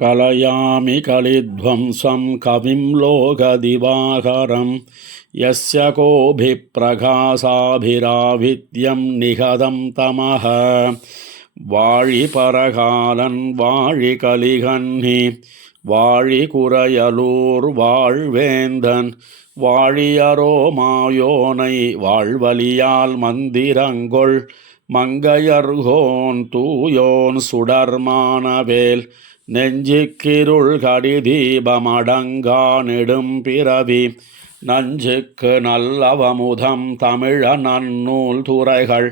கலயாமி கலித்வம்சம் கவிம் லோகதிவாகரம் யஸ்ய கோபிப்பிரகாசாபிராவித்யம் நிகதம் தமஹ. வாழி பரகாலன் வாழி கலிகன்னி வாழி குறையலூர் வாழ்வேந்தன் வாழியரோ மாயோனை வாழ்வலியால் மந்திரங்கொள் மங்கையர்கோன் தூயோன் சுடர்மானவேல் நெஞ்சுக்கிருள் கடிதீபமடங்கா நெடும் பிறவி நஞ்சுக்கு நல்லவமுதம் தமிழ நன்னூல் துறைகள்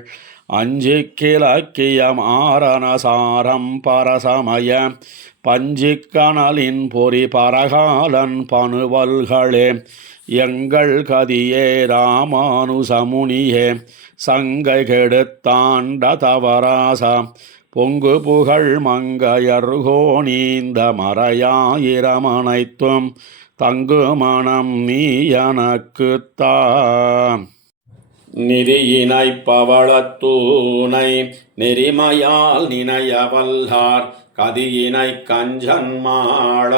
அஞ்சிக்கிலக்கியம் ஆரணசாரம் பரசமய பஞ்சிக்கணலின் பொறி பரகாலன் பணுவல்களே எங்கள் கதியே ராமானுசமுனியே சங்கை கெடுத்தாண்ட தவராசா பொங்கு புகழ் மங்கையர்கோணீந்த மறையாயிரமனைத்தும் தங்கு மனம் நீ எனக்குத்தா. நிதியினை பவளத்தூனை நெறிமையால் நினையவல்லார் கதியினை கஞ்சன்மாள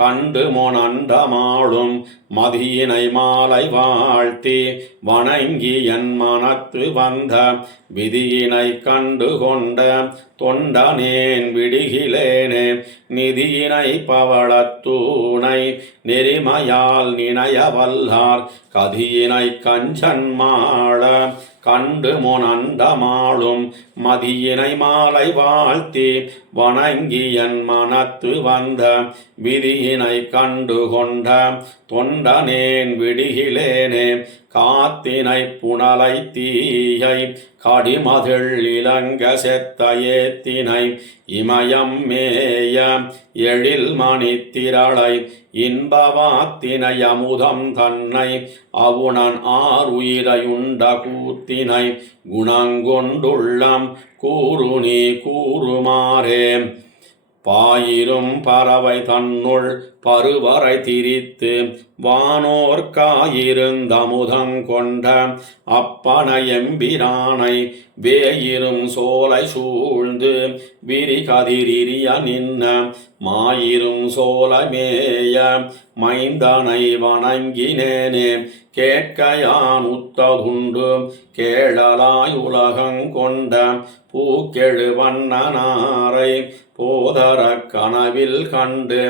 கண்டு மொனண்டமாளும் மதியினை மாலை வாழ்த்தி வணங்கி என் மனத்து வந்த விதியினை கண்டு கொண்ட தொண்டனேன் விடுகிலேனே. நிதியினை பவளத்தூனை நெறிமையால் நினையவல்லார் கதியினை கஞ்சன்மாள கண்டு மொனண்டமாளும் மதியினை மாலை வாழ்த்தி வணங்கி என் மனத்து வந்த விதியினை கண்டு கொண்ட தொண்டனேன் விடுகிலேனே. காத்தினை புனலை தீயை கடிமதிள் இலங்க செத்த ஏத்தினை இமயம் மேய எழில் மணித்திரளை இன்பவாத்தினை அமுதம் தன்னை அவுணன் ஆறுயிரையுண்ட கூத்தினை குணங்கொண்டுள்ளம் கூறு நீ கூறுமாறே. பாயிரும் பறவை தன்னுள் பருவரை திரித்து வானோர்க்காயிருந்தமுதங்கொண்ட அப்பனை எம்பிரானை வேயிரும் சோலை சூழ்ந்து விரிகதிரிய நின்ன மாயிரும் சோலமேய மைந்தனை வணங்கினேனே. கேட்கையான் உத்ததுண்டு கேழலாய் உலகங்கொண்ட பூக்கெழு வண்ணனாரை போதர கனவில் கண்டு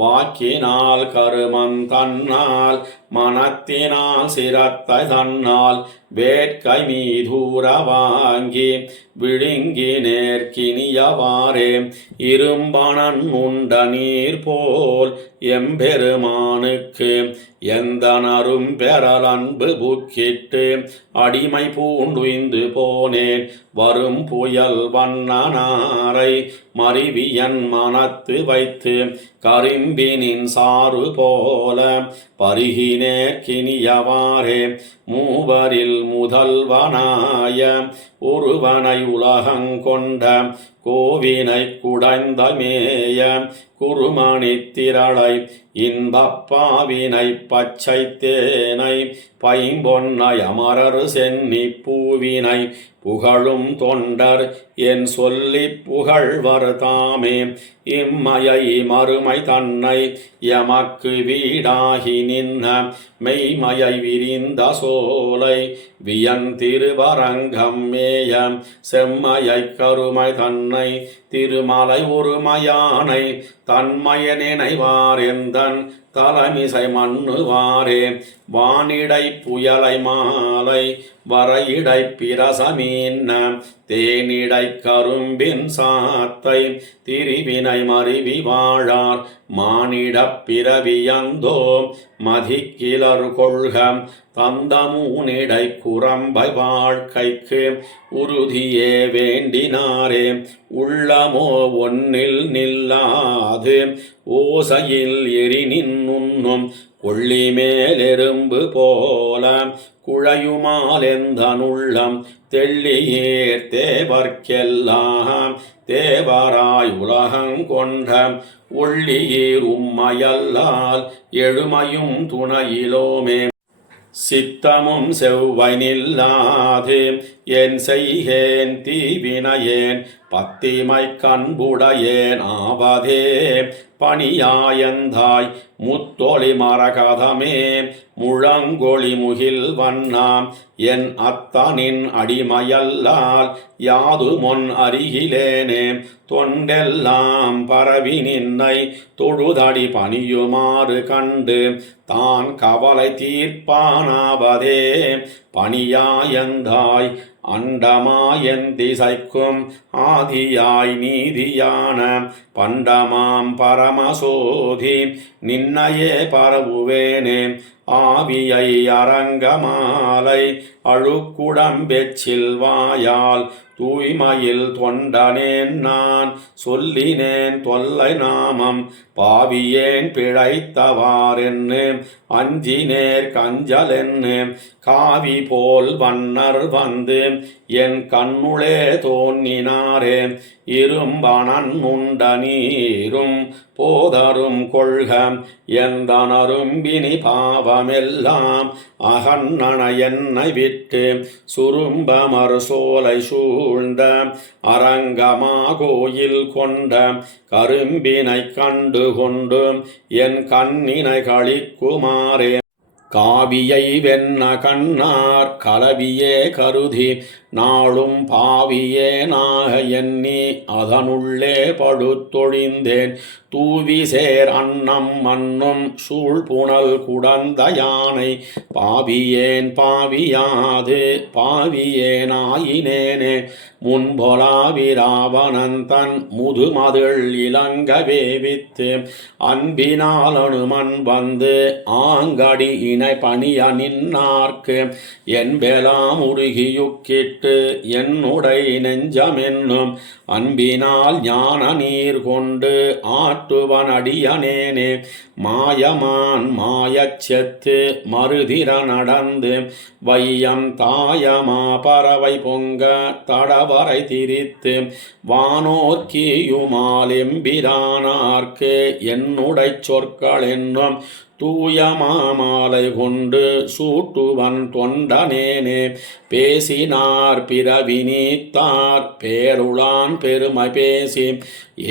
வாக்கினால் கருமம் தன்னால் மனத்தினால் சிரத்தை தன்னால் வேட்கை மீதூர வாங்கி விழுங்கி நேர்கினியவாறே. இரும்பணன் உண்ட நீர் போல் எம்பெருமானுக்கு எந்தனரும் பெறலன்பு புக்கிட்டு அடிமை பூண்டுய்ந்து போனேன். வரும் புயல் வண்ணனாரை மறிவியன் மனத்து வைத்து கரிம்பினின் சாறு போல பருகினேர்கினியவாறே. மூவரில் முதல்வனாய ஒருவனை உலகங்கொண்ட கோவினை குடைந்த மேய குருமணித்திரளை இன்பப்பாவினை பச்சை தேனை பைம்பொன்னை அமரர் சென்னி பூவினை புகழும் தொண்டர் என் சொல்லி புகழ்வர் தாமே. இம்மையை மறுமை தன்னை எமக்கு வீடாகி நின்ன மெய்மையை விரிந்த சோலை வியன் திருவரங்கம் மேய செம்மையை கருமை தன்னை திருமலை ஒருமையானை தன்மய நினைவார் எந்தன் தலைமிசை மண்ணுவாரே. வானிடை புயலை மாலை வரையிடை பிரசமீன்ன தேனிடை கரும்பின் சாத்தை திரிவினை மறிவி வாழார் மானிடப் பிறவியந்தோ மதிக்கிலர் கொள்கம் தந்தமூனிடை குரம்பை வாழ்க்கைக்கு உறுதியே வேண்டினாரே. உள்ளமோ ஒன்னில் நில்லாது ஓசையில் எரி நின்னும் கொள்ளி மேலெரும்பு போல குழையுமாலெந்தனுள்ளம் தெள்ளியேர் தேவர்க்கெல்லாம் தேவராய் உலகங்கொண்ட ஒள்ளியீர் உம்மையல்லால் எழுமையும் துணையிலோமே. சித்தமும் செவ்வை நில்லாது என் செய்கேன் தீவினையேன் பத்திமை கண்புடையேன் ஆவதே பணியாயந்தாய் முத்தொளி மரகதமே முழங்கொளி முகில் வண்ணாம் என் அத்தனின் அடிமையல்லால் யாது முன் அருகிலேனே தொண்டெல்லாம் பரவி நின்னை தொழுதடி பணியுமாறு கண்டு தான் கவலை தீர்ப்பானாவதே பணியாயந்தாய் அண்டமாயன் திசைக்கும் ஆதியாய் நீதியான பண்டமாம் பரமசோதி நின்னையே பரவுவேனே ஆவியை அரங்கமாலை அழுக்குடம்பெச்சில் வாயால் தூய்மையில் தொண்டனேன் நான் சொல்லினேன் தொல்லை நாமம் பாவியேன் பிழைத்தவாறென்னு அஞ்சினேர் கஞ்சலென்னு காவி போல் வண்ணர் வந்து என் கண்ணுளே தோன்றினாரே இரும்பனன் உண்ட நீரும் போதரும் கொள்க எந்தனரும்பினி பாவமெல்லாம் அகண்ணன என்னை விட்டு சுரும்பமர் சோலை சூழ்ந்த அரங்கமா கோயில் கொண்ட கரும்பினை கண்டு கொண்டு என் கண்ணினை களிக்குமாறே காவியை வெண்ண கண்ணார் கலவியே கருதி நாளும் பாவியேனாக எண்ணி அதனுள்ளே படுத்தொழிந்தேன் தூவிசேர் அன்னம் மண்ணும் சூழ்புணல் குடந்த யானை பாவியேன் பாவியாது பாவியேனாயினேனே முன்பொலாவிராவணந்தன் முதுமதிள் இளங்க வேவித்து அன்பினால் அனுமன் வந்து ஆங்கடி இணை பணிய நின்னார்க்கு என்பெலாம் உருகியுக்கிட்டு என்னுடை நெஞ்சமென்னும் அன்பினால் ஞான நீர் கொண்டு ஆட்டுவன் அடியனேனே மாயமான் மாயச்செத்து மறுதிர நடந்து வையம் தாயமா பறவை பொங்க தடவரை திரித்து வானோர்க்கியுமால் எம்பிரானார்க்கு என்னுடை சொற்கள் என்னும் தூய மாமாலை கொண்டு சூட்டுவன் தொண்டனேனே பேசினார் பிறவி நீத்தார் பேருளான் பெருமை பேசி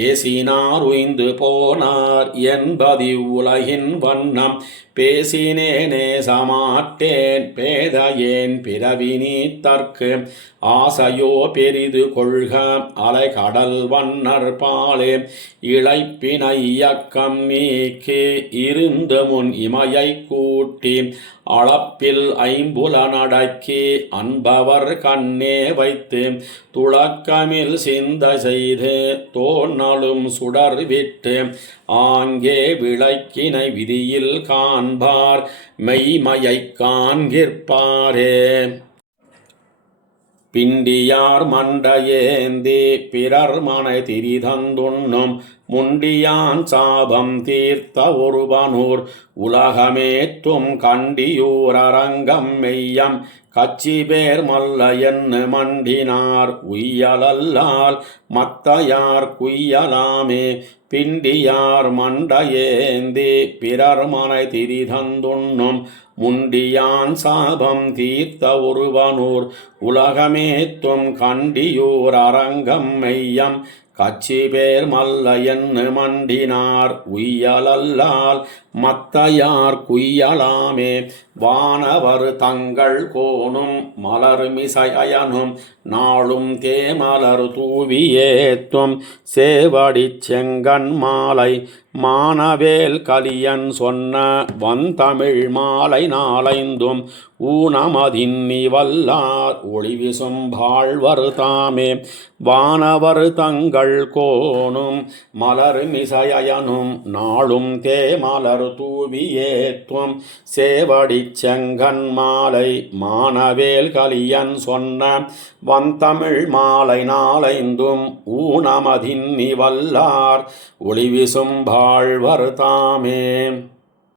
ஏசினார் உய்ந்து போனார் என்பதி உலகின் வண்ணம் பேசினேனே சமாட்டேன் பேதையேன் பிறவி நீத்தற்கு ஆசையோ பெரிது கொள்க அலை கடல் வண்ணர் பாலே இழைப்பினை இயக்கம் நீக்கி இருந்து முன் இமையை கூட்டி அளப்பில் ஐம்புலனடக்கி அன்பவர் கண்ணே வைத்து துளக்கமில் சிந்த செய்து தோணலும் சுடர் விட்டு ஆங்கே விளக்கினை விதியில் காண்பார் மெய்மையை காண்கிற்பாரே பிண்டியார் மண்டையேந்தி பிறர் மனை திரிதந்துண்ணும் முண்டியான் சாபம் தீர்த்த ஒருவனூர் உலகமேத்தும் கண்டியூர் அரங்கம் மெய்யம் கச்சி பேர் மல்ல என்று மண்டினார் உய்யலல்லால் மத்தையார் குய்யலாமே பிண்டியார் மண்டையேந்தி பிறர் மனை திரிதந்துண்ணும் முண்டியான் சாபம் தீர்த்த ஒருவனூர் உலகமேத்தும் கண்டியூர் அரங்கம் மெய்யம் கச்சி பேர் மல்ல என்று மண்டினார் உய்யலல்லால் மத்தையார் குய்யலாமே வானவர் தங்கள் கோணும் மலர்மிசையனும் நாளும் தேமலர் தூவியேத்தும் சேவடி செங்கண் மாலை மானவேல் கலியன் சொன்ன வந்தமிழ் மாலை நாளைந்தும் ஊனமதின்னி வல்லார் ஒளிவிசும் வாழ்வர் தாமே வானவர் தங்கள் கோணும் மலர்மிசையனும் நாளும் தேமலர் தூவியேத்தும் சேவடி செங்கண் மாலை மானவேல் கலியன் சொன்ன வந்தமிழ் மாலை நாளைந்தும் ஊனமதின்னி வல்லார் ஒளிவிசும் வாழ்வர் தாமே.